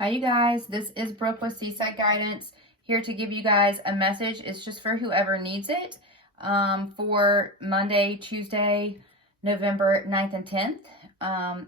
Hi, you guys. This is Brooke with Seaside Guidance, here to give you guys a message. It's just for whoever needs it for Monday, Tuesday, November 9th and 10th.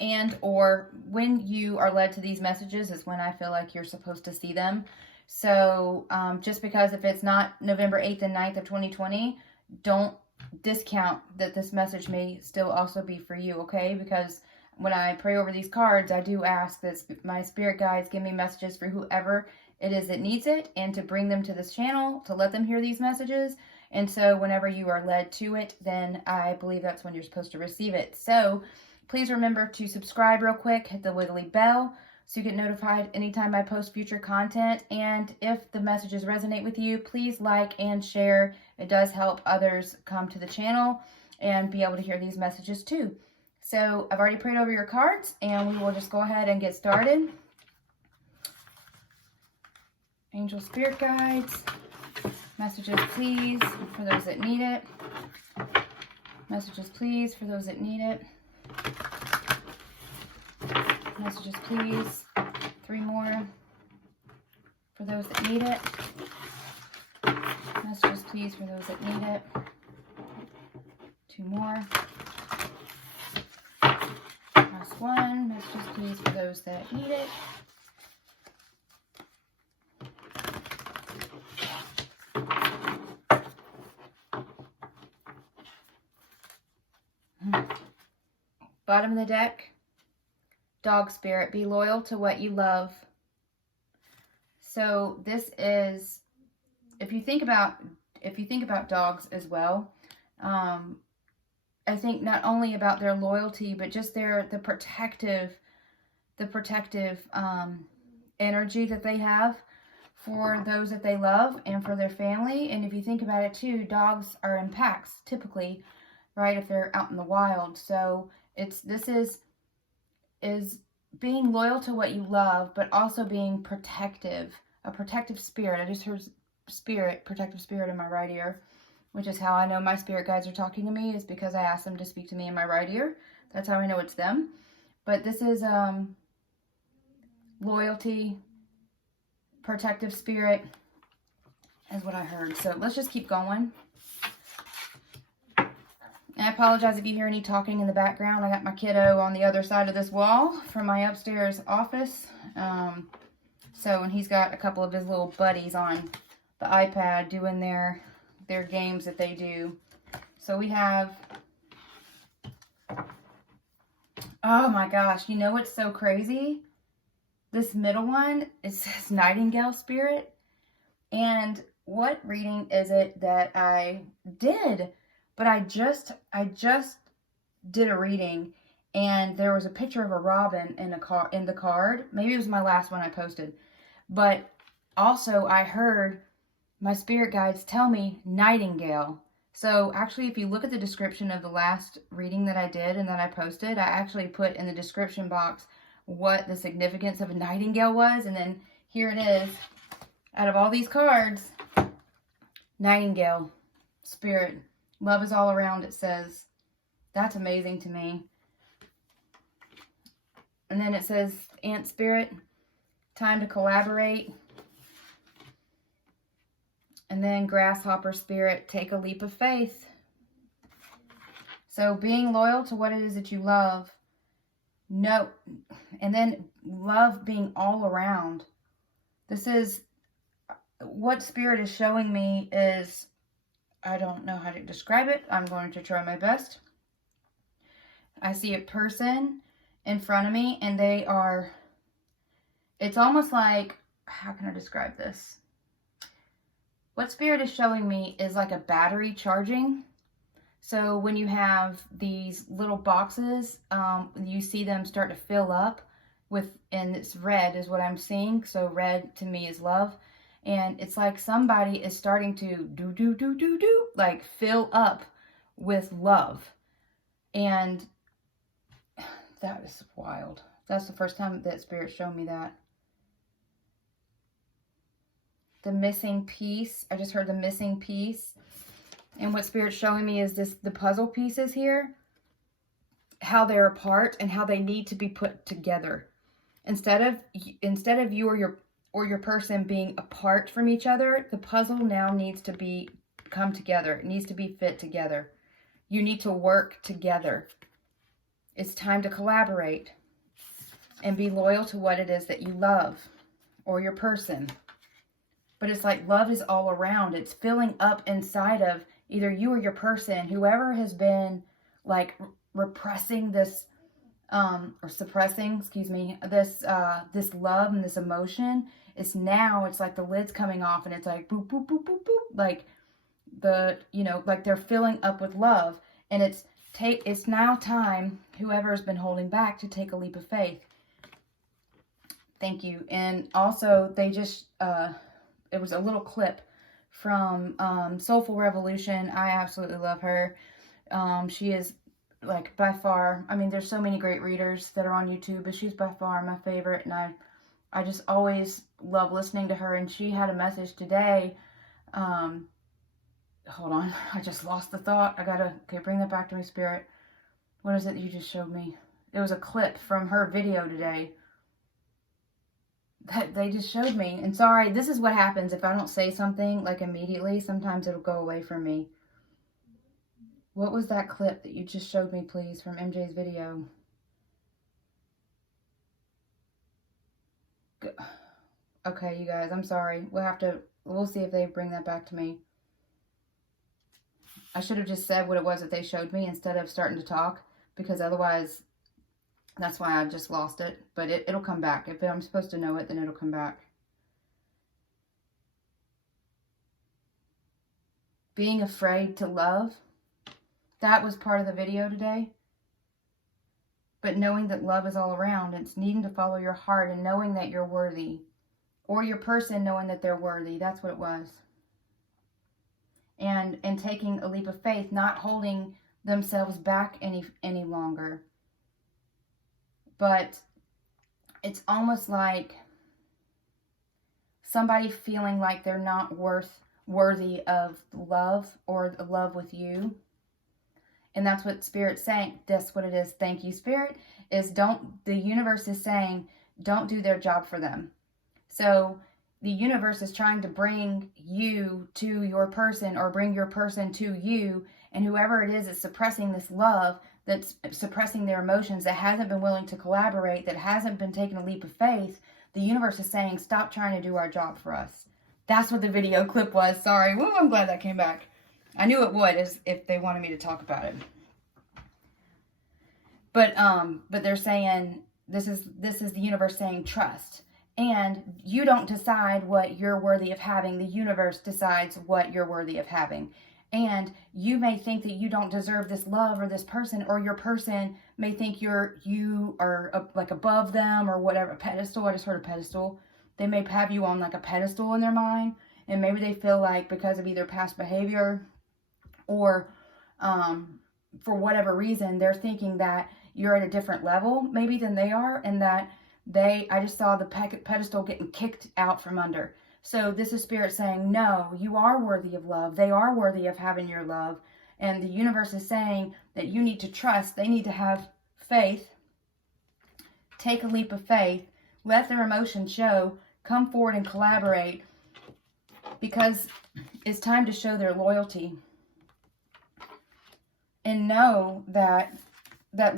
And or when you are led to these messages is when I feel like you're supposed to see them. So just because if it's not November 8th and 9th of 2020, don't discount that this message may still also be for you, okay? Because when I pray over these cards, I do ask that my spirit guides give me messages for whoever it is that needs it, and to bring them to this channel, to let them hear these messages. And so whenever you are led to it, then I believe that's when you're supposed to receive it. So please remember to subscribe real quick, hit the wiggly bell so you get notified anytime I post future content. And if the messages resonate with you, please like and share. It does help others come to the channel and be able to hear these messages too. So I've already prayed over your cards, and we will just go ahead and get started. Angel Spirit Guides, messages please for those that need it. Messages please for those that need it. Messages please, 3 more for those that need it. Messages please for those that need it. 2 more. Last one. Messages please for those that need it. Bottom of the deck, Dog Spirit, be loyal to what you love. So this is, if you think about dogs as well, I think not only about their loyalty, but just the protective energy that they have for those that they love and for their family. And if you think about it too, dogs are in packs typically, right? If they're out in the wild. So this is being loyal to what you love, but also being protective, a protective spirit. I just heard protective spirit in my right ear, which is how I know my spirit guides are talking to me, is because I asked them to speak to me in my right ear. That's how I know it's them. But this is loyalty, protective spirit is what I heard. So let's just keep going. And I apologize if you hear any talking in the background. I got my kiddo on the other side of this wall from my upstairs office. And he's got a couple of his little buddies on the iPad doing their games that they do. So we have, oh my gosh, you know what's so crazy? This middle one, it says Nightingale Spirit. And what reading is it that I did? But I just did a reading, and there was a picture of a robin in the card. Maybe it was my last one I posted. But also I heard my spirit guides tell me nightingale. So actually, if you look at the description of the last reading that I did and that I posted, I actually put in the description box what the significance of a nightingale was. And then here it is. Out of all these cards, Nightingale Spirit. Love is all around, it says. That's amazing to me. And then it says Ant Spirit. Time to collaborate. And then Grasshopper Spirit. Take a leap of faith. So being loyal to what it is that you love. No. And then love being all around. This is what Spirit is showing me is, I don't know how to describe it. I'm going to try my best. I see a person in front of me, and it's almost like, how can I describe this? What Spirit is showing me is like a battery charging. So when you have these little boxes, you see them start to fill up and it's red is what I'm seeing. So red to me is love. And it's like somebody is starting to like fill up with love. And that is wild. That's the first time that Spirit showed me that. The missing piece. I just heard the missing piece. And what Spirit's showing me is the puzzle pieces here. How they're apart and how they need to be put together. Instead of you or your person being apart from each other, the puzzle now needs to come together. It needs to be fit together. You need to work together. It's time to collaborate and be loyal to what it is that you love or your person. But it's like love is all around. It's filling up inside of either you or your person, whoever has been like repressing this or suppressing, excuse me, this love and this emotion. It's like the lid's coming off and it's like boop, boop, boop, boop, boop. Like like they're filling up with love. And it's now time, whoever's been holding back, to take a leap of faith. Thank you. And also they just, it was a little clip from Soulful Revolution. I absolutely love her. She is like by far, I mean, there's so many great readers that are on YouTube, but she's by far my favorite. And I just always love listening to her. And she had a message today. Hold on. I just lost the thought. Okay, bring that back to my spirit. What is it that you just showed me? It was a clip from her video today that they just showed me. And sorry, this is what happens if I don't say something like immediately. Sometimes it'll go away from me. What was that clip that you just showed me, please, from MJ's video? Okay, you guys, I'm sorry. We'll see if they bring that back to me. I should have just said what it was that they showed me instead of starting to talk, because otherwise, that's why I just lost it. But it'll come back. If I'm supposed to know it, then it'll come back. Being afraid to love. That was part of the video today. But knowing that love is all around, it's needing to follow your heart and knowing that you're worthy. Or your person knowing that they're worthy. That's what it was. And taking a leap of faith, not holding themselves back any longer. But it's almost like somebody feeling like they're not worthy of love or the love with you. And that's what Spirit's saying. That's what it is. Thank you, Spirit. The universe is saying, don't do their job for them. So the universe is trying to bring you to your person or bring your person to you. And whoever it is suppressing this love, that's suppressing their emotions, that hasn't been willing to collaborate, that hasn't been taking a leap of faith, the universe is saying, stop trying to do our job for us. That's what the video clip was. Sorry. Woo, I'm glad that came back. I knew it would, as if they wanted me to talk about it. But they're saying, this is the universe saying trust. And you don't decide what you're worthy of having. The universe decides what you're worthy of having. And you may think that you don't deserve this love or this person, or your person may think you are like above them or whatever. A pedestal. I just heard a pedestal. They may have you on like a pedestal in their mind. And maybe they feel like because of either past behavior or for whatever reason, they're thinking that you're at a different level maybe than they are, and that I just saw the pedestal getting kicked out from under. So this is Spirit saying, no, you are worthy of love. They are worthy of having your love. And the universe is saying that you need to trust. They need to have faith. Take a leap of faith. Let their emotions show. Come forward and collaborate. Because it's time to show their loyalty. And know that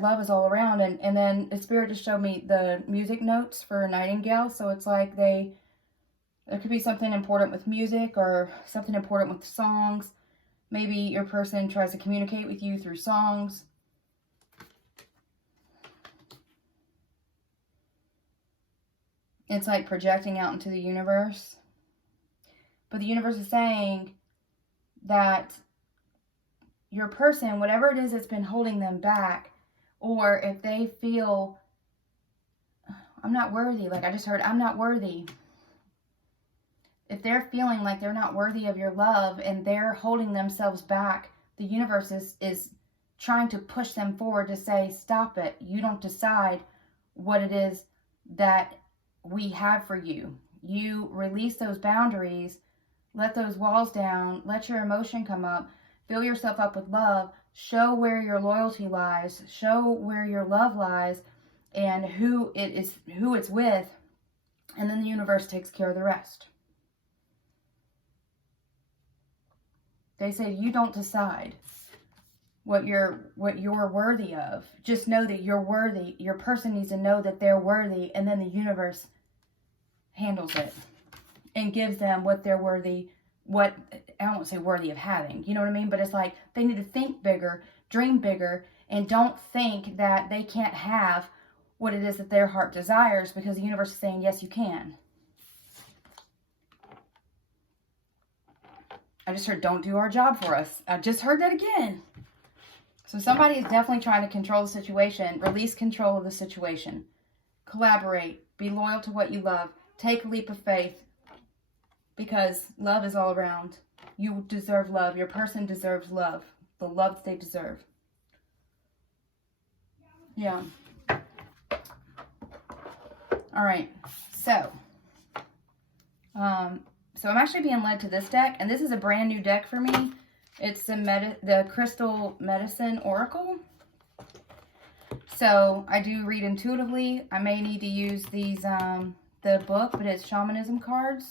love is all around. And then the Spirit just showed me the music notes for a nightingale. So it's like there could be something important with music or something important with songs. Maybe your person tries to communicate with you through songs. It's like projecting out into the universe. But the universe is saying that your person, whatever it is that's been holding them back, or if they feel, I'm not worthy, like I just heard, I'm not worthy. If they're feeling like they're not worthy of your love and they're holding themselves back, the universe is trying to push them forward to say, stop it. You don't decide what it is that we have for you. You release those boundaries, let those walls down, let your emotion come up, fill yourself up with love, show where your loyalty lies, show where your love lies, and who it's with, and then the universe takes care of the rest. They say you don't decide what you're worthy of. Just know that you're worthy. Your person needs to know that they're worthy, and then the universe handles it and gives them what they're worthy. What, I don't want to say worthy of having, you know what I mean? But it's like they need to think bigger, dream bigger, and don't think that they can't have what it is that their heart desires, because the universe is saying, yes, you can. I just heard, don't do our job for us. I just heard that again. So somebody is definitely trying to control the situation. Release control of the situation. Collaborate. Be loyal to what you love. Take a leap of faith. Because love is all around. You deserve love. Your person deserves love. The love that they deserve. Yeah. All right. So I'm actually being led to this deck, and this is a brand new deck for me. It's the Crystal Medicine Oracle. So I do read intuitively. I may need to use these, the book, but it's shamanism cards.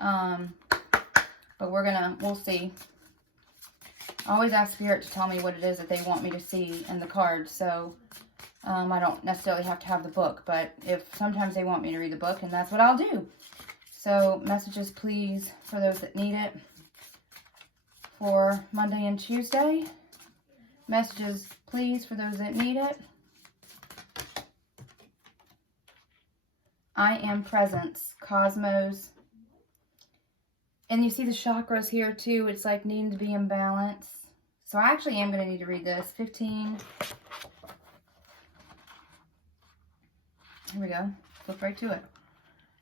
But we'll see. I always ask Spirit to tell me what it is that they want me to see in the cards. So I don't necessarily have to have the book, but if sometimes they want me to read the book, and that's what I'll do. So messages, please, for those that need it for Monday and Tuesday. Messages, please, for those that need it. I am presence, cosmos. And you see the chakras here too. It's like needing to be in balance. So I actually am going to need to read this. 15. Here we go. Flip right to it.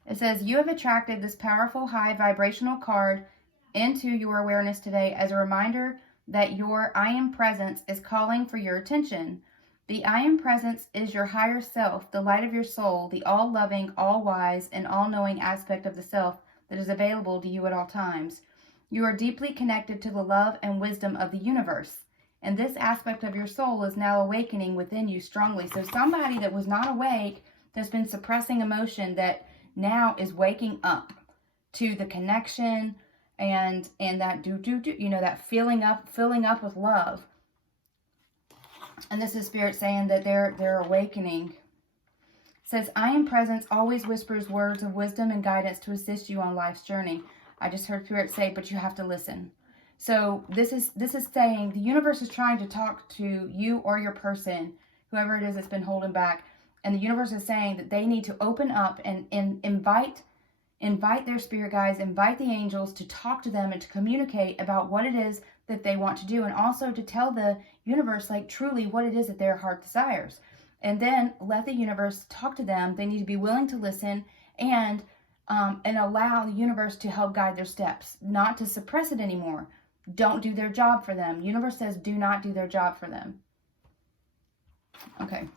It says, you have attracted this powerful high vibrational card into your awareness today as a reminder that your I am presence is calling for your attention. The I am presence is your higher self, the light of your soul, the all-loving, all-wise, and all-knowing aspect of the self that is available to you at all times. You are deeply connected to the love and wisdom of the universe, and this aspect of your soul is now awakening within you strongly. So somebody that was not awake, that's been suppressing emotion, that now is waking up to the connection and that that filling up with love. And this is Spirit saying that they're awakening. It says, I am presence always whispers words of wisdom and guidance to assist you on life's journey. I just heard Spirit say, but you have to listen. So this is saying the universe is trying to talk to you or your person, whoever it is that's been holding back. And the universe is saying that they need to open up and invite their spirit guides, invite the angels to talk to them and to communicate about what it is that they want to do. And also to tell the universe, like, truly what it is that their heart desires. And then let the universe talk to them. They need to be willing to listen and allow the universe to help guide their steps, not to suppress it anymore. Don't do their job for them. Universe says do not do their job for them. Okay.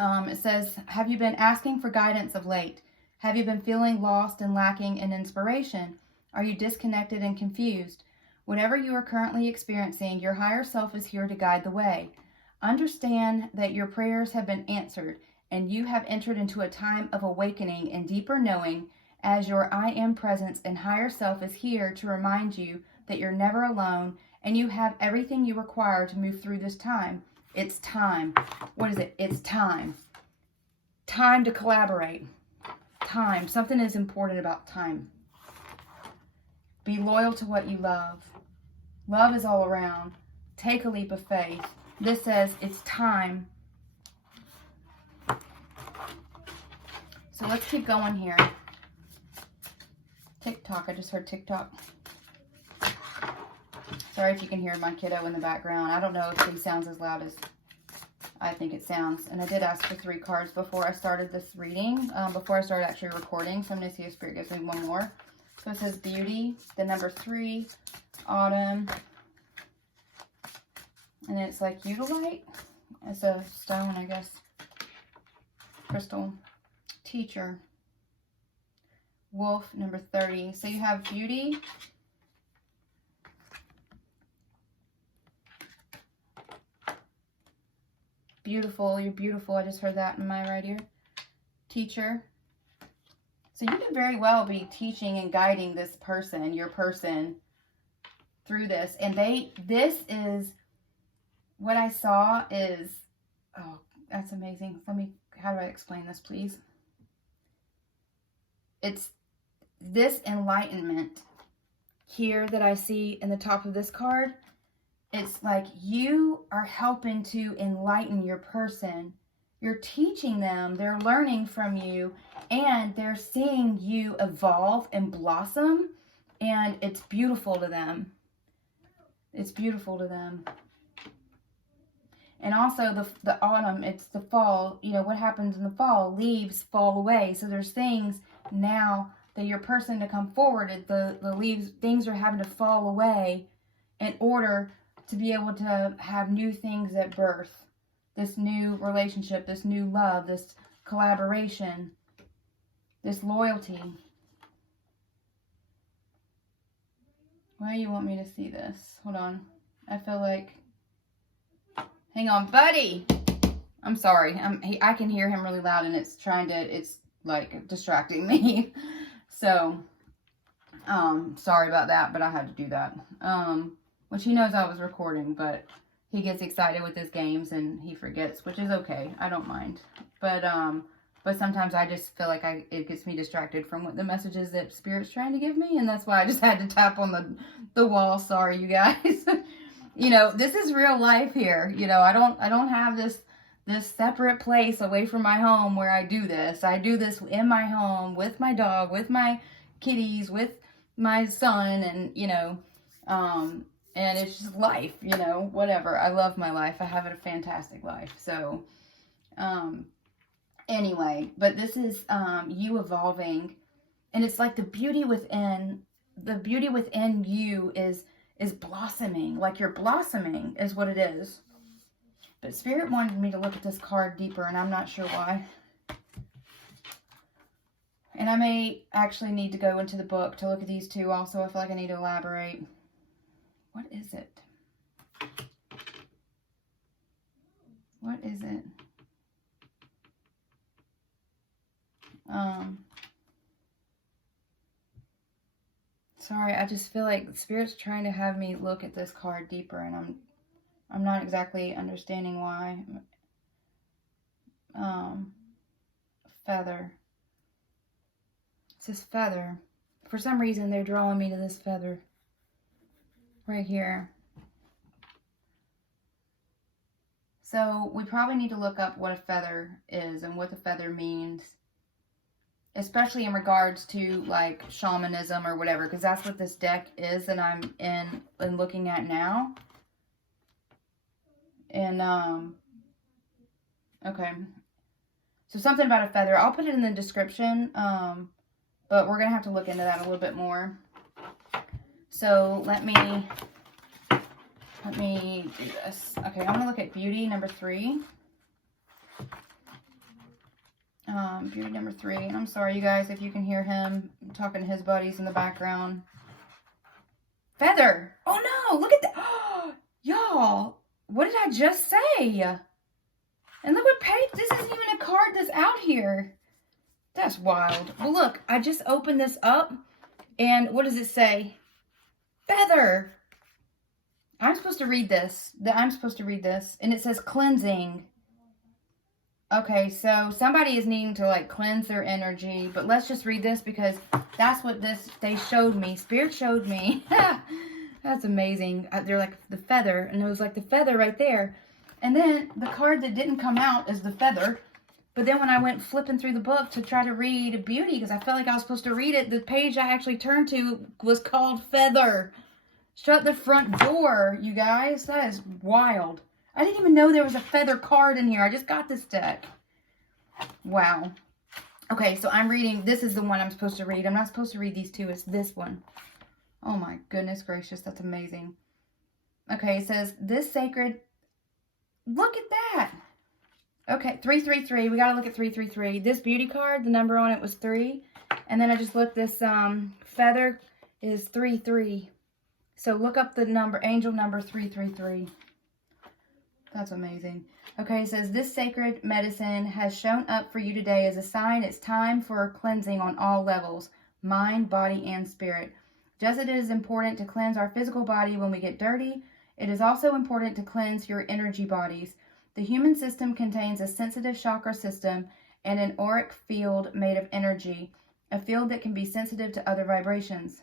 It says, have you been asking for guidance of late? Have you been feeling lost and lacking in inspiration? Are you disconnected and confused? Whatever you are currently experiencing, your higher self is here to guide the way. Understand that your prayers have been answered, and you have entered into a time of awakening and deeper knowing, as your I am presence and higher self is here to remind you that you're never alone, and you have everything you require to move through this time. It's time. What is it? It's time. Time to collaborate. Time. Something is important about time. Be loyal to what you love. Love is all around. Take a leap of faith. This says it's time. So let's keep going here. TikTok. I just heard TikTok. Sorry if you can hear my kiddo in the background. I don't know if he sounds as loud as I think it sounds. And I did ask for 3 cards before I started this reading, before I started actually recording. So I'm going to see if Spirit gives me one more. So it says beauty, the number 3, autumn, and then it's like udolite. It's a stone, I guess. Crystal. Teacher. Wolf, number 30. So you have beauty. beautiful. You're beautiful. I just heard that in my right ear. Teacher. So you could very well be teaching and guiding this person, your person, through this. And this is, what I saw is, oh, that's amazing. How do I explain this, please? It's this enlightenment here that I see in the top of this card. It's like you are helping to enlighten your person. You're teaching them, they're learning from you, and they're seeing you evolve and blossom, and it's beautiful to them. It's beautiful to them. And also the autumn, it's the fall. You know, what happens in the fall? Leaves fall away. So there's things now that your person to come forward, the leaves, things are having to fall away in order to be able to have new things at birth. This new relationship, this new love, this collaboration, this loyalty. Why do you want me to see this? Hold on. I feel like... Hang on, buddy! I'm sorry. I can hear him really loud and it's like distracting me. So, sorry about that, but I had to do that. Which he knows I was recording, but he gets excited with his games and he forgets, which is okay. I don't mind. But sometimes I just feel like it gets me distracted from what the messages that Spirit's trying to give me, and that's why I just had to tap on the wall. Sorry, you guys. You know, this is real life here. You know, I don't have this separate place away from my home where I do this. I do this in my home with my dog, with my kitties, with my son, and you know, and it's just life, you know, whatever. I love my life. I have a fantastic life. So, anyway, but this is you evolving, and it's like the beauty within you is blossoming. Like you're blossoming is what it is. But Spirit wanted me to look at this card deeper, and I'm not sure why. And I may actually need to go into the book to look at these two also. I feel like I need to elaborate. What is it? What is it? Sorry, I just feel like Spirit's trying to have me look at this card deeper, and I'm not exactly understanding why. Feather. It says feather. For some reason, they're drawing me to this feather. Right here. So, we probably need to look up what a feather is and what the feather means. Especially in regards to, like, shamanism or whatever. Because that's what this deck is that I'm in and looking at now. And, okay. So, something about a feather. I'll put it in the description. But we're going to have to look into that a little bit more. So, let me do this. Okay, I'm going to look at beauty number 3. Beauty number 3. And I'm sorry, you guys, if you can hear him talking to his buddies in the background. Feather! Oh, no! Look at that! Oh, y'all! What did I just say? And look what page. This isn't even a card that's out here. That's wild. Well, look, I just opened this up. And what does it say? Feather! I'm supposed to read this. And it says cleansing. Okay, so somebody is needing to, like, cleanse their energy. But let's just read this because that's what they showed me. Spirit showed me. That's amazing. They're like the feather. And it was like the feather right there. And then the card that didn't come out is the feather. But then when I went flipping through the book to try to read beauty, because I felt like I was supposed to read it, the page I actually turned to was called feather. Shut the front door, you guys. That is wild. I didn't even know there was a feather card in here. I just got this deck. Wow. Okay, so I'm reading. This is the one I'm supposed to read. I'm not supposed to read these two. It's this one. Oh my goodness gracious. That's amazing. Okay, it says, this sacred. Look at that. Okay, 333. We got to look at 333. This beauty card, the number on it was 3. And then I just looked, this feather is 33. So look up the number, angel number 333. That's amazing. Okay, it says, this sacred medicine has shown up for you today as a sign it's time for cleansing on all levels, mind, body, and spirit. Just as it is important to cleanse our physical body when we get dirty, it is also important to cleanse your energy bodies. The human system contains a sensitive chakra system and an auric field made of energy, a field that can be sensitive to other vibrations.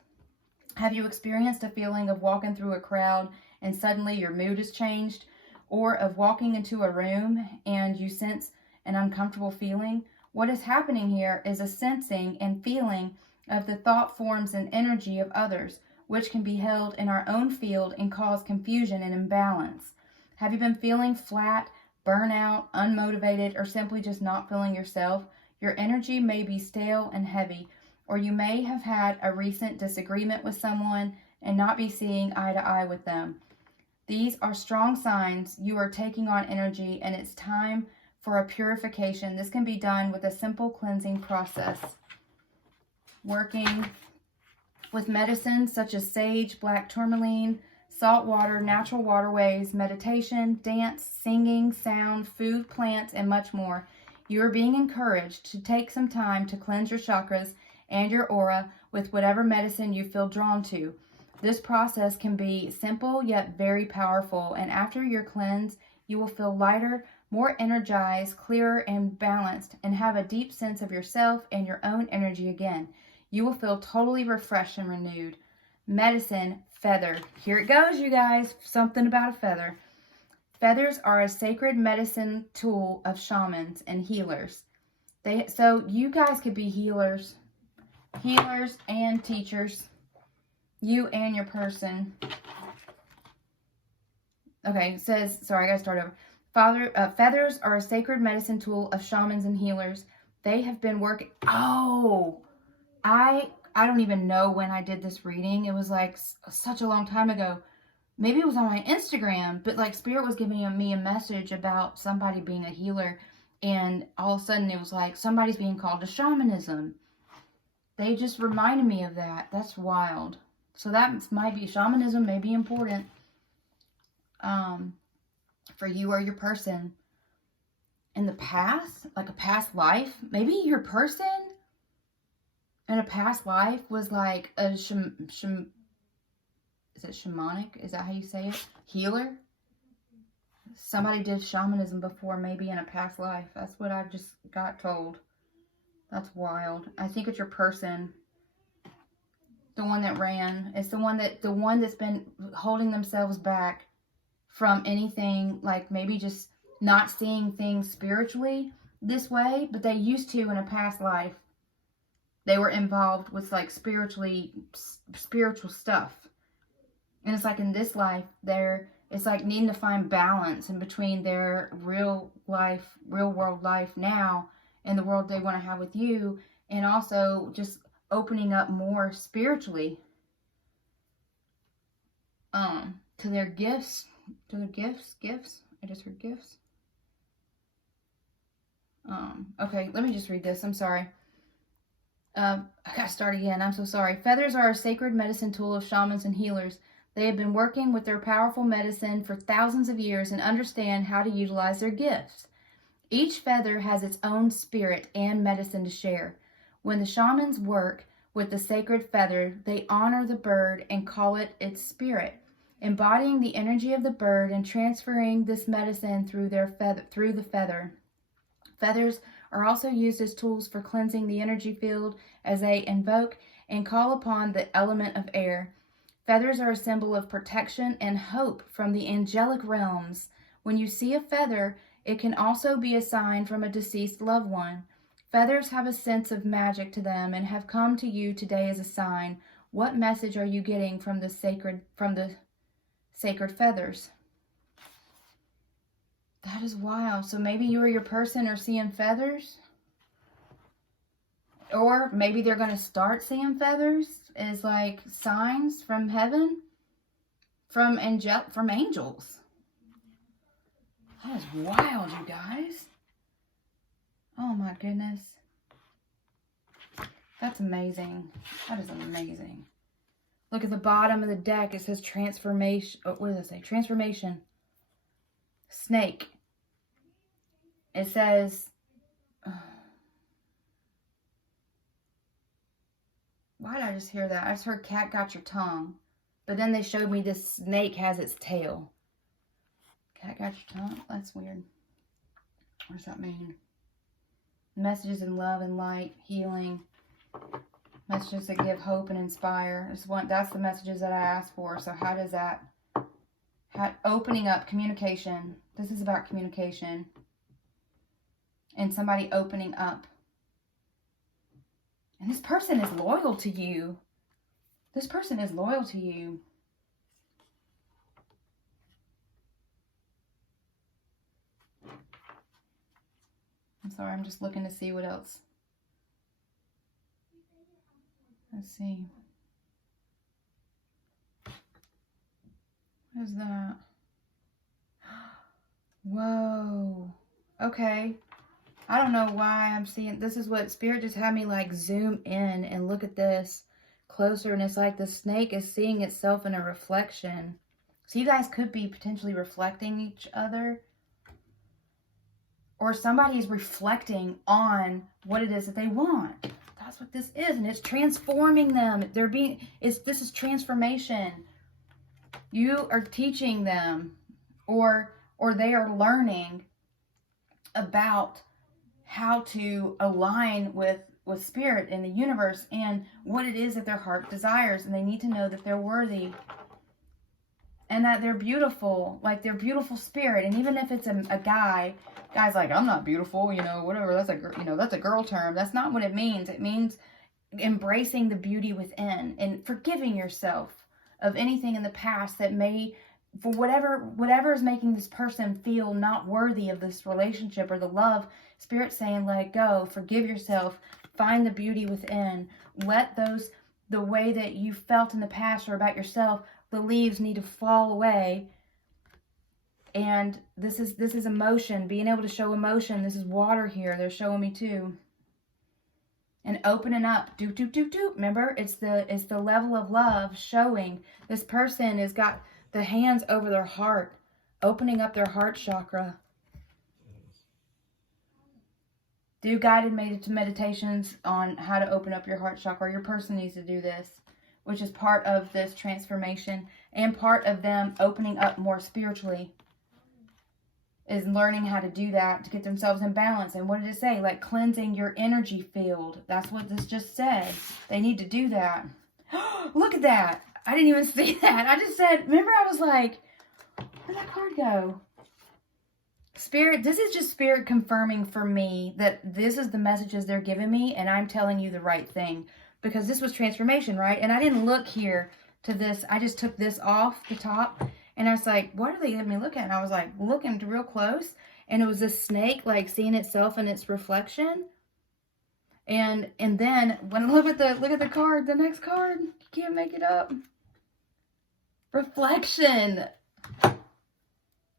Have you experienced a feeling of walking through a crowd and suddenly your mood has changed? Or of walking into a room and you sense an uncomfortable feeling? What is happening here is a sensing and feeling of the thought forms and energy of others, which can be held in our own field and cause confusion and imbalance. Have you been feeling flat, burnout, unmotivated, or simply just not feeling yourself? Your energy may be stale and heavy, or you may have had a recent disagreement with someone and not be seeing eye to eye with them. These are strong signs you are taking on energy and it's time for a purification. This can be done with a simple cleansing process. Working with medicines such as sage, black tourmaline, salt water, natural waterways, meditation, dance, singing, sound, food, plants, and much more. You are being encouraged to take some time to cleanse your chakras and your aura with whatever medicine you feel drawn to. This process can be simple yet very powerful, and after your cleanse, you will feel lighter, more energized, clearer, and balanced, and have a deep sense of yourself and your own energy again. You will feel totally refreshed and renewed. Medicine, feather. Here it goes, you guys. Something about a feather. Feathers are a sacred medicine tool of shamans and healers. So you guys could be healers and teachers. You and your person. Okay, it says, sorry, I gotta start over. Feathers are a sacred medicine tool of shamans and healers. They have been working. Oh, I don't even know when I did this reading. It was like such a long time ago. Maybe it was on my Instagram, but like Spirit was giving me a message about somebody being a healer, and all of a sudden it was like somebody's being called to shamanism. They just reminded me of that. That's wild. So that might be, shamanism may be important for you or your person. In the past, like a past life, maybe your person in a past life was like a is it shamanic? Is that how you say it? Healer? Somebody did shamanism before, maybe in a past life. That's what I just got told. That's wild. I think it's your person. The one that ran. It's the one that's been holding themselves back from anything, like maybe just not seeing things spiritually this way, but they used to in a past life. They were involved with like spiritual stuff. And it's like in this life, it's like needing to find balance in between their real world life now and the world they want to have with you, and also just opening up more spiritually to their gifts. Gifts. I just heard gifts. Okay, let me just read this. I'm sorry. I gotta start again. I'm so sorry. Feathers are a sacred medicine tool of shamans and healers. They have been working with their powerful medicine for thousands of years and understand how to utilize their gifts. Each feather has its own spirit and medicine to share. When the shamans work with the sacred feather, they honor the bird and call it its spirit, embodying the energy of the bird and transferring this medicine through the feather. Feathers are also used as tools for cleansing the energy field as they invoke and call upon the element of air. Feathers are a symbol of protection and hope from the angelic realms. When you see a feather, it can also be a sign from a deceased loved one. Feathers have a sense of magic to them and have come to you today as a sign. What message are you getting from the sacred feathers? That is wild. So maybe you or your person are seeing feathers. Or maybe they're going to start seeing feathers as like signs from heaven, from angels. That is wild, you guys. Oh my goodness. That's amazing. That is amazing. Look at the bottom of the deck. It says transformation. Oh, what does it say? Transformation. snake. It says, why did I just hear that? I just heard cat got your tongue. But then they showed me this snake has its tail. Cat got your tongue? That's weird. What does that mean? Messages in love and light, healing. Messages that give hope and inspire. That's the messages that I asked for. So how does that... opening up, communication. This is about communication. And somebody opening up. And this person is loyal to you. This person is loyal to you. I'm sorry, I'm just looking to see what else. Let's see. What is that? Whoa. Okay. I don't know why I'm seeing, this is what Spirit just had me like zoom in and look at this closer, and it's like the snake is seeing itself in a reflection. So you guys could be potentially reflecting each other, or somebody's reflecting on what it is that they want. That's what this is, and it's transforming them. This is transformation. You are teaching them, or they are learning about how to align with Spirit in the universe and what it is that their heart desires. And they need to know that they're worthy and that they're beautiful, like they're beautiful spirit. And even if it's a guy's like, I'm not beautiful, you know, whatever, that's a girl term. That's not what it means. It means embracing the beauty within and forgiving yourself of anything in the past that may, for whatever is making this person feel not worthy of this relationship or the love. Spirit's saying, let it go, forgive yourself, find the beauty within. Let the way that you felt in the past or about yourself, the leaves need to fall away. And this is emotion, being able to show emotion. This is water here, they're showing me too. And opening up, do. Remember, it's the level of love showing. This person has got the hands over their heart, opening up their heart chakra. Do guided meditations on how to open up your heart chakra. Your person needs to do this, which is part of this transformation and part of them opening up more spiritually, is learning how to do that to get themselves in balance. And what did it say? Like cleansing your energy field. That's what this just said. They need to do that. Look at that. I didn't even see that. I just said, remember I was like, where'd that card go? Spirit, this is just Spirit confirming for me that this is the messages they're giving me, and I'm telling you the right thing. Because this was transformation, right? And I didn't look here to this. I just took this off the top, and I was like, what are they letting me look at? And I was like, looking real close, and it was this snake, like, seeing itself in its reflection. And then, when I look at the card, the next card, you can't make it up. Reflection.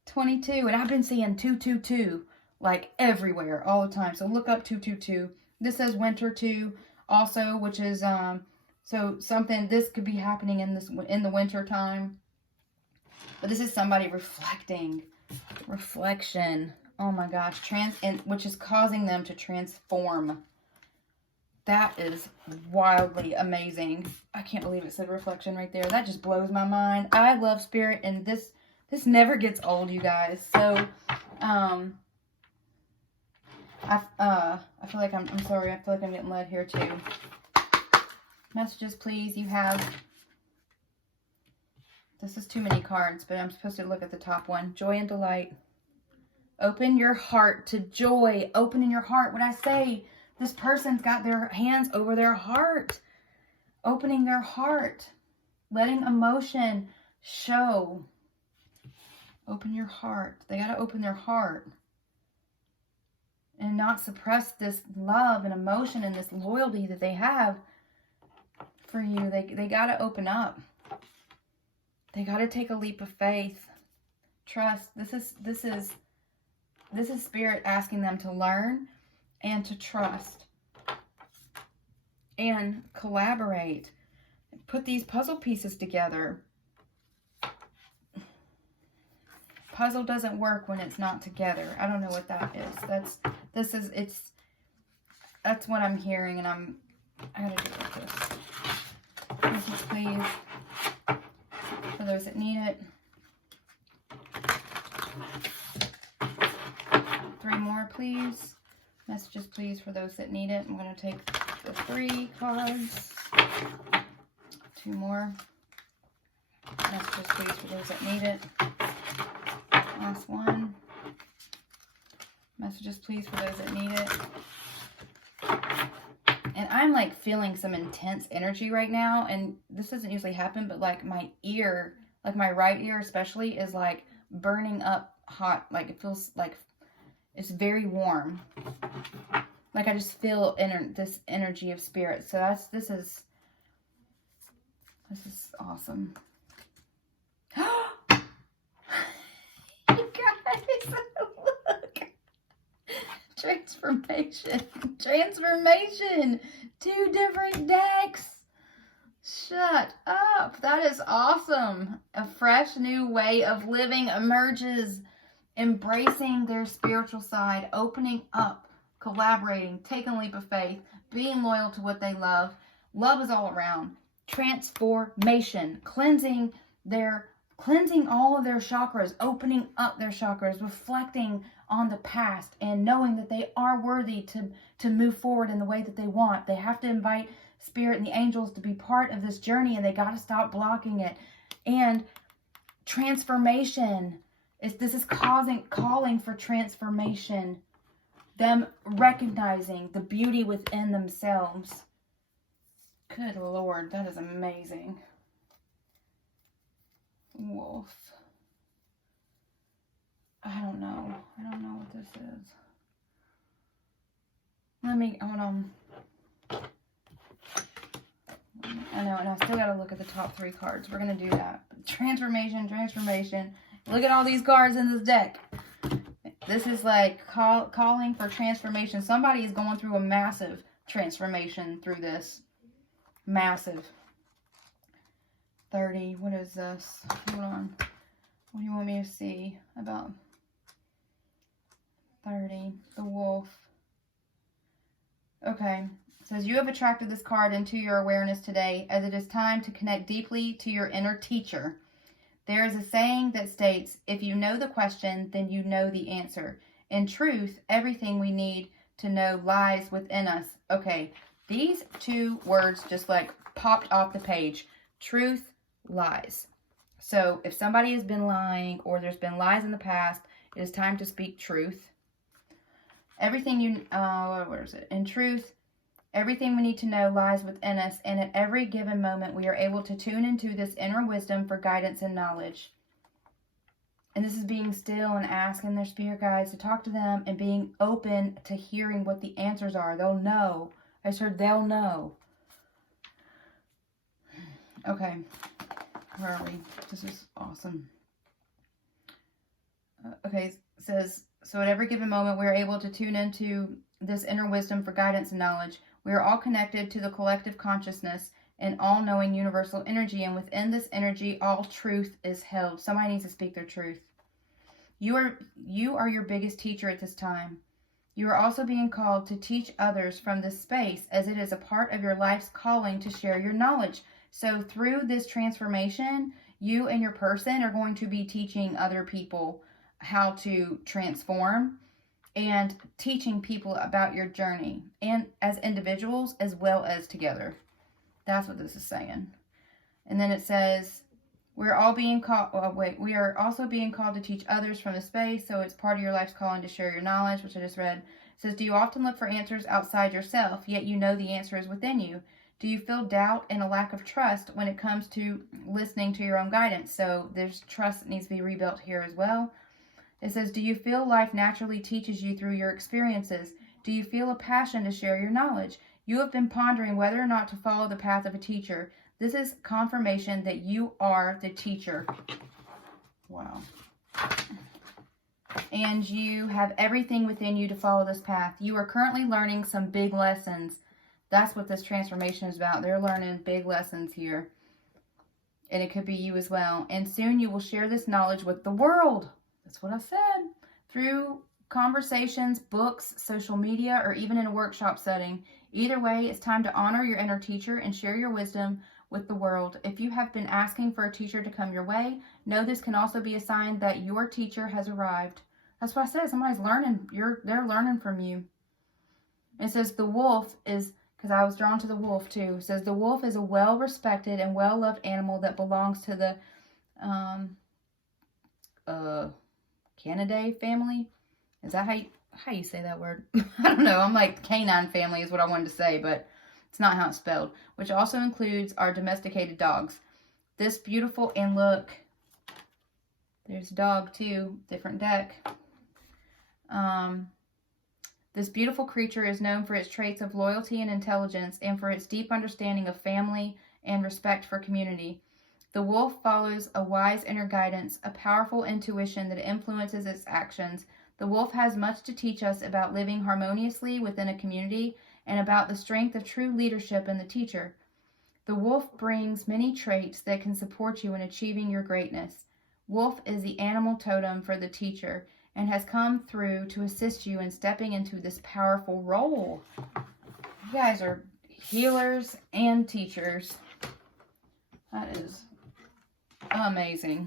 22, and I've been seeing 222 like everywhere all the time. So look up 222. This says winter 2 also, which is so something this could be happening in the winter time. But this is somebody reflecting. Reflection. Oh my gosh, which is causing them to transform. That is wildly amazing. I can't believe it said reflection right there. That just blows my mind. I love Spirit, and this never gets old, you guys. So, I feel like I'm sorry. I feel like I'm getting led here too. Messages, please. You have. This is too many cards, but I'm supposed to look at the top one. Joy and delight. Open your heart to joy. Opening your heart. When I say this person's got their hands over their heart, opening their heart, letting emotion show. Open your heart. They got to open their heart and not suppress this love and emotion and this loyalty that they have for you. They got to open up. They got to take a leap of faith. Trust. This is Spirit asking them to learn and to trust and collaborate. Put these puzzle pieces together. puzzle doesn't work when it's not together. I don't know what that is. That's what I'm hearing, and I gotta do it like this. Message, please, for those that need it. 3 more, please. Messages, please, for those that need it. I'm going to take the 3 cards. 2 more. Messages, please, for those that need it. Last one. Messages, please, for those that need it. And I'm like feeling some intense energy right now. And this doesn't usually happen, but like my ear, like my right ear especially, is like burning up hot. Like it feels like it's very warm. Like I just feel this energy of spirit. So this is awesome. You guys, look. Transformation. 2 different decks. Shut up. That is awesome. A fresh new way of living emerges. Embracing their spiritual side, opening up, collaborating, taking a leap of faith, being loyal to what they love. Love is all around. Transformation. Cleansing all of their chakras, opening up their chakras, reflecting on the past, and knowing that they are worthy to move forward in the way that they want. They have to invite Spirit and the angels to be part of this journey, and they got to stop blocking it. And transformation. This is calling for transformation. Them recognizing the beauty within themselves. Good Lord, that is amazing. Wolf. I don't know what this is. Hold on. I know, and I still got to look at the top 3 cards. We're going to do that. Transformation. Look at all these cards in this deck. This is like calling for transformation. Somebody is going through a massive transformation through this. Massive. 30. What is this? Hold on. What do you want me to see about 30? The wolf. Okay. It says, you have attracted this card into your awareness today, as it is time to connect deeply to your inner teacher. There is a saying that states, if you know the question, then you know the answer. In truth, everything we need to know lies within us. Okay, these 2 words just like popped off the page. Truth, lies. So if somebody has been lying, or there's been lies in the past, it is time to speak truth. Everything where is it? In truth, everything we need to know lies within us, and at every given moment we are able to tune into this inner wisdom for guidance and knowledge. And this is being still and asking their spirit guides to talk to them, and being open to hearing what the answers are. They'll know. I just heard they'll know. Okay. Where are we? This is awesome. Okay, it says, so at every given moment we are able to tune into this inner wisdom for guidance and knowledge. We are all connected to the collective consciousness and all-knowing universal energy, and within this energy, all truth is held. Somebody needs to speak their truth. You are your biggest teacher at this time. You are also being called to teach others from this space, as it is a part of your life's calling to share your knowledge. So through this transformation, you and your person are going to be teaching other people how to transform, and teaching people about your journey, and as individuals as well as together. That's what this is saying. And then it says, we are also being called to teach others from the space, so it's part of your life's calling to share your knowledge, which I just read. It says, do you often look for answers outside yourself, yet you know the answer is within you? Do you feel doubt and a lack of trust when it comes to listening to your own guidance? So there's trust that needs to be rebuilt here as well. It says, do you feel life naturally teaches you through your experiences? Do you feel a passion to share your knowledge? You have been pondering whether or not to follow the path of a teacher. This is confirmation that you are the teacher. Wow. And you have everything within you to follow this path. You are currently learning some big lessons. That's what this transformation is about. They're learning big lessons here. And it could be you as well. And soon you will share this knowledge with the world. That's what I said. Through conversations, books, social media, or even in a workshop setting. Either way, it's time to honor your inner teacher and share your wisdom with the world. If you have been asking for a teacher to come your way, know this can also be a sign that your teacher has arrived. That's what I said. Somebody's learning. They're learning from you. It says the wolf is, because I was drawn to the wolf too. It says the wolf is a well-respected and well-loved animal that belongs to the Canidae family. Is that how you say that word? I don't know. I'm like, canine family is what I wanted to say, but it's not how it's spelled. Which also includes our domesticated dogs. This beautiful, and look, there's dog too, different deck. This beautiful creature is known for its traits of loyalty and intelligence, and for its deep understanding of family and respect for community. The wolf follows a wise inner guidance, a powerful intuition that influences its actions. The wolf has much to teach us about living harmoniously within a community and about the strength of true leadership in the teacher. The wolf brings many traits that can support you in achieving your greatness. Wolf is the animal totem for the teacher and has come through to assist you in stepping into this powerful role. You guys are healers and teachers. That is amazing.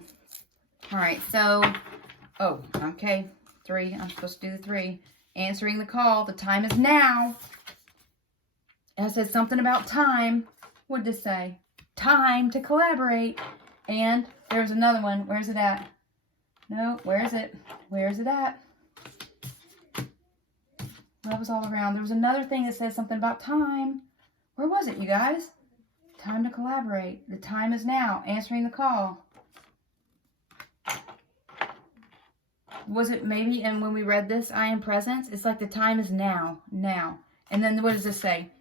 All right, so, okay. 3. I'm supposed to do the 3. Answering the call. The time is now. It said something about time. What did it say? Time to collaborate. And there's another one. Where's it at? No, where is it? Where is it at? That was all around. There was another thing that says something about time. Where was it, you guys? Time to collaborate. The time is now. Answering the call. Was it maybe, and when we read this, I am presence, it's like the time is now. Now. And then what does this say?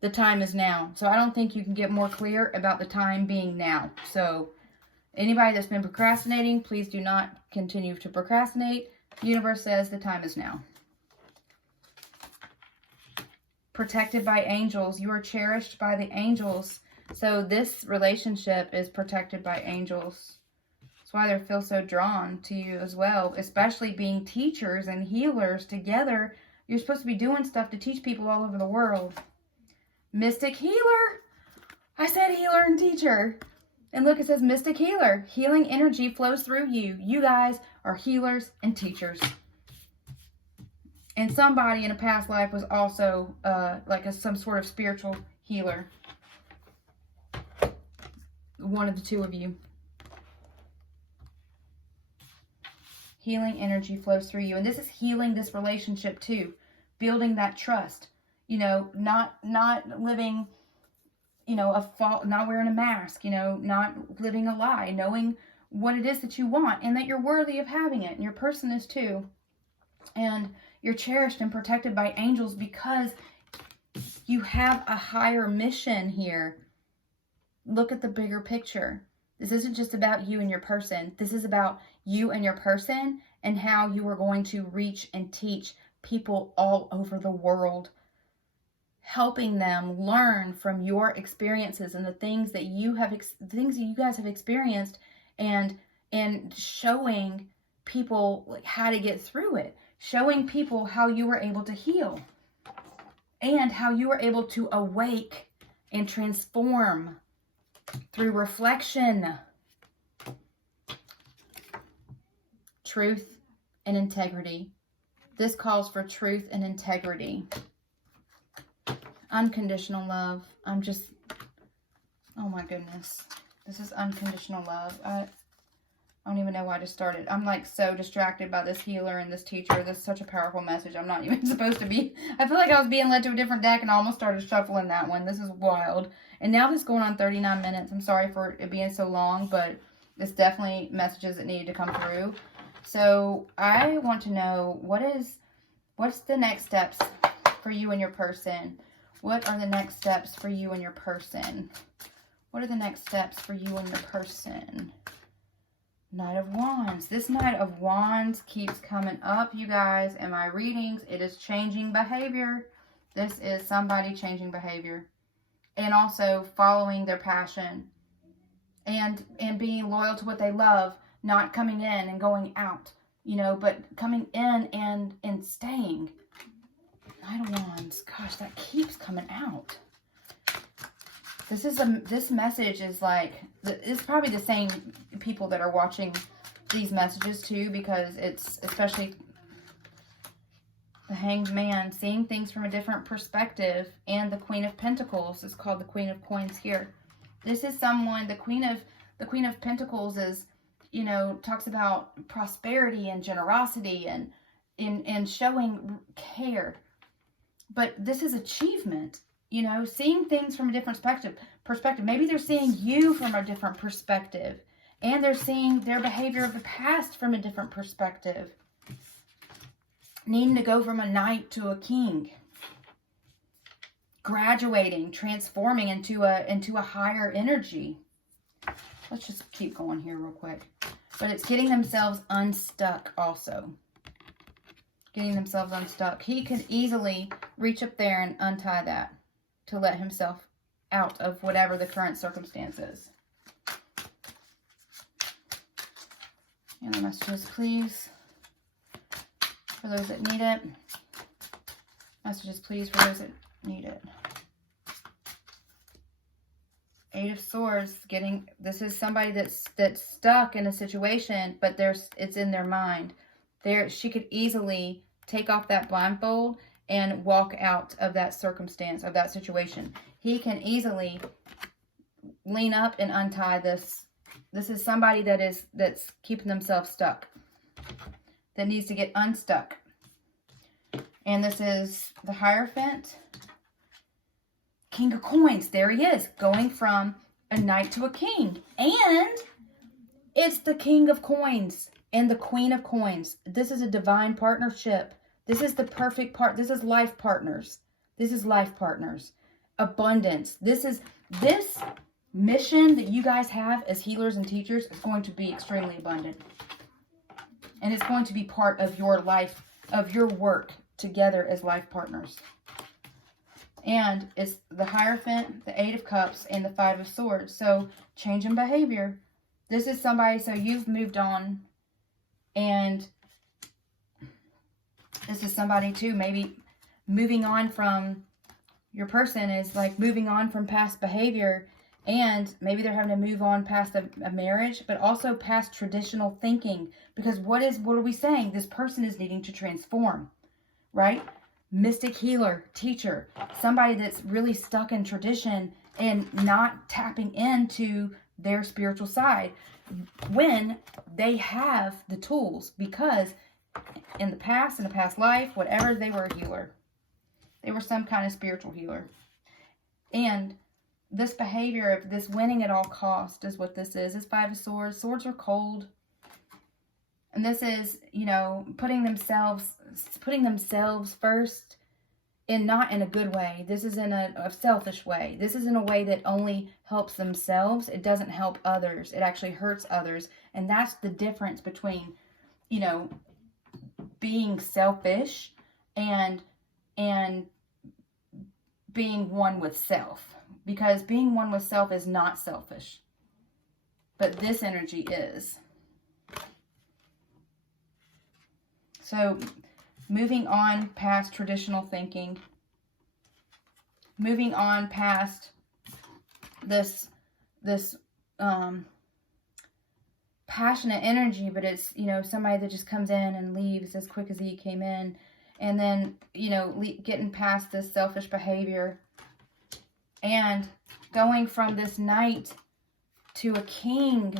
The time is now. So I don't think you can get more clear about the time being now. So anybody that's been procrastinating, please do not continue to procrastinate. The universe says the time is now. Protected by angels. You are cherished by the angels. So this relationship is protected by angels. That's why they feel so drawn to you as well, especially being teachers and healers together. You're supposed to be doing stuff to teach people all over the world. Mystic healer. I said healer and teacher. And look, it says mystic healer. Healing energy flows through you. You guys are healers and teachers. And somebody in a past life was also some sort of spiritual healer. One of the two of you. Healing energy flows through you. And this is healing this relationship too. Building that trust. You know, not living, not wearing a mask, not living a lie, knowing what it is that you want and that you're worthy of having it. And your person is too. And you're cherished and protected by angels because you have a higher mission here. Look at the bigger picture. This isn't just about you and your person. This is about you and your person and how you are going to reach and teach people all over the world, helping them learn from your experiences and the things that you guys have experienced, and showing people like how to get through it, showing people how you were able to heal and how you were able to awake and transform through reflection. Truth and integrity. This calls for truth and integrity. Unconditional love. Oh my goodness. This is unconditional love. I don't even know why I just started. I'm like so distracted by this healer and this teacher. This is such a powerful message. I'm not even supposed to be. I feel like I was being led to a different deck and I almost started shuffling that one. This is wild. And now this is going on 39 minutes. I'm sorry for it being so long, but it's definitely messages that needed to come through. So I want to know what's the next steps for you and your person? What are the next steps for you and your person? What are the next steps for you and your person? Knight of Wands. This Knight of Wands keeps coming up, you guys, in my readings. It is changing behavior. This is somebody changing behavior. And also following their passion. And being loyal to what they love. Not coming in and going out. you know, but coming in and staying. Knight of Wands. Gosh, that keeps coming out. This message is like, it's probably the same people that are watching these messages too, because it's especially the Hanged Man, seeing things from a different perspective, and the Queen of Pentacles is called the Queen of Coins here. This is someone, the Queen of Pentacles is, you know, talks about prosperity and generosity and showing care. But this is achievement, you know, seeing things from a different perspective. Maybe they're seeing you from a different perspective, and they're seeing their behavior of the past from a different perspective. Needing to go from a knight to a king. Graduating, transforming into a higher energy. Let's just keep going here real quick. But it's getting themselves unstuck also. Getting themselves unstuck. He could easily reach up there and untie that to let himself out of whatever the current circumstance is. And the messages, please. For those that need it. Messages, please, for those that need it. 8 of Swords, this is somebody that's stuck in a situation, but it's in their mind. She could easily take off that blindfold and walk out of that circumstance, of that situation. He can easily lean up and untie this. This is somebody that's keeping themselves stuck, that needs to get unstuck. And this is the Hierophant. King of Coins. There he is. Going from a knight to a king. And it's the King of Coins and the Queen of Coins. This is a divine partnership. This is the perfect part. This is life partners. This is life partners. Abundance. This mission that you guys have as healers and teachers is going to be extremely abundant. And it's going to be part of your life, of your work together as life partners. And it's the Hierophant, the 8 of Cups, and the 5 of Swords. So, change in behavior. This is somebody, so you've moved on. And this is somebody, too, maybe moving on from, your person is like moving on from past behavior. And maybe they're having to move on past a marriage, but also past traditional thinking. Because what are we saying? This person is needing to transform, right? Mystic healer, teacher, somebody that's really stuck in tradition and not tapping into their spiritual side when they have the tools, because in the past life, whatever, they were a healer. They were some kind of spiritual healer. And this behavior of this winning at all cost is what this is. It's 5 of Swords. Swords are cold. And this is, you know, putting themselves first, and not in a good way. This is in a selfish way. This is in a way that only helps themselves. It doesn't help others. It actually hurts others. And that's the difference between, you know, being selfish and being one with self. Because being one with self is not selfish. But this energy is. So, moving on past traditional thinking. Moving on past this passionate energy, but it's, you know, somebody that just comes in and leaves as quick as he came in. And then, you know, getting past this selfish behavior. And going from this knight to a king,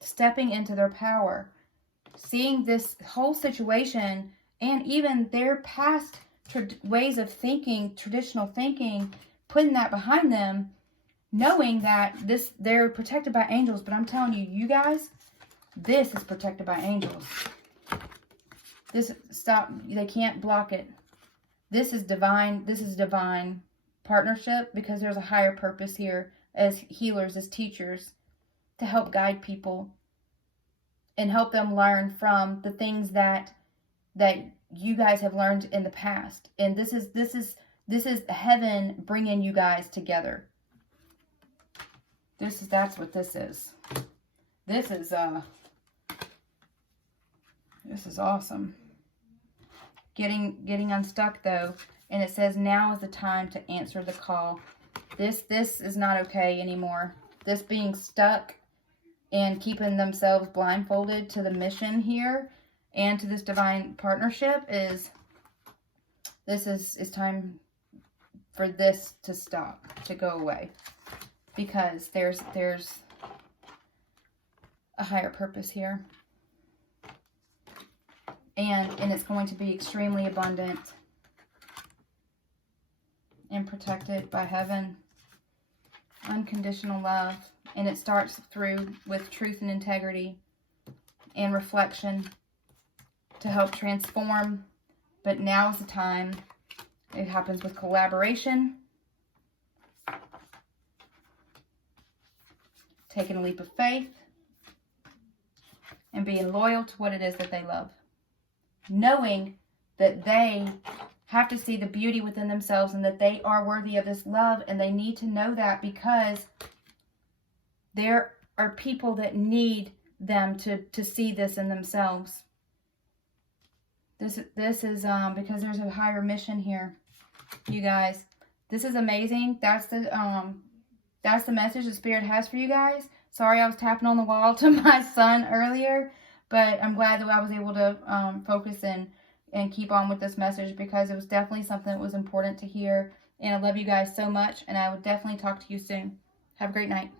stepping into their power. Seeing this whole situation and even their past ways of thinking, traditional thinking, putting that behind them, knowing that they're protected by angels. But I'm telling you, you guys, this is protected by angels. They can't block it. This is divine partnership, because there's a higher purpose here as healers, as teachers, to help guide people and help them learn from the things that you guys have learned in the past. And this is heaven bringing you guys together. That's what this is. This is This is awesome. Getting unstuck though, and it says now is the time to answer the call. This is not okay anymore. This being stuck and keeping themselves blindfolded to the mission here and to this divine partnership is time for this to stop, to go away, because there's a higher purpose here, and it's going to be extremely abundant and protected by heaven. Unconditional love, and it starts with truth and integrity and reflection to help transform. But now is the time. It happens with collaboration, taking a leap of faith, and being loyal to what it is that they love, knowing that they have to see the beauty within themselves and that they are worthy of this love, and they need to know that because there are people that need them to see this in themselves. This is because there's a higher mission here, you guys. This is amazing. That's the message the Spirit has for you guys. Sorry I was tapping on the wall to my son earlier, but I'm glad that I was able to focus and keep on with this message, because it was definitely something that was important to hear. And I love you guys so much, and I will definitely talk to you soon. Have a great night.